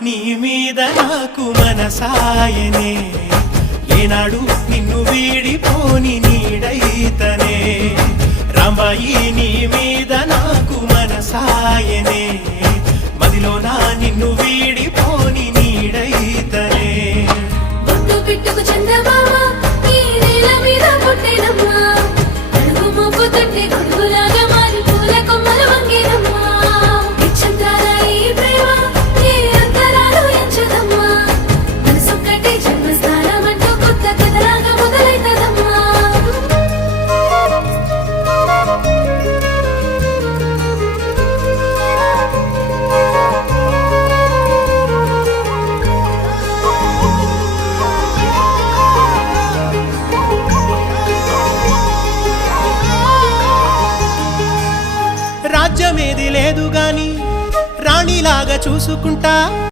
నీ మీద నాకు మనసాయనే ఏనాడు నిన్ను వీడిపోని నీడైతనే రాంబాయి నీ మీద నాకు మనసాయనే మదిలోన నిన్ను వీడిపోని నీడైతనే బొట్టు పెట్టుకు చందమామ ఈ నేల మీద పుట్టేనమ్మా అడుగు మోపు తొట్టి గొడుగులాగా మారి పూల కొమ్మలు వంగేనమ్మా నిశ్చంద్రాల ఈ ప్రేమ ఏ అంతరాలు ఎంచదమ్మా మనసొక్కటి జన్మస్థానం అంటూ కొత్త కథలాగా మొదలైతదమ్మా రాజ్యమేది లేదు గాని రాణిలాగా చూసుకుంటా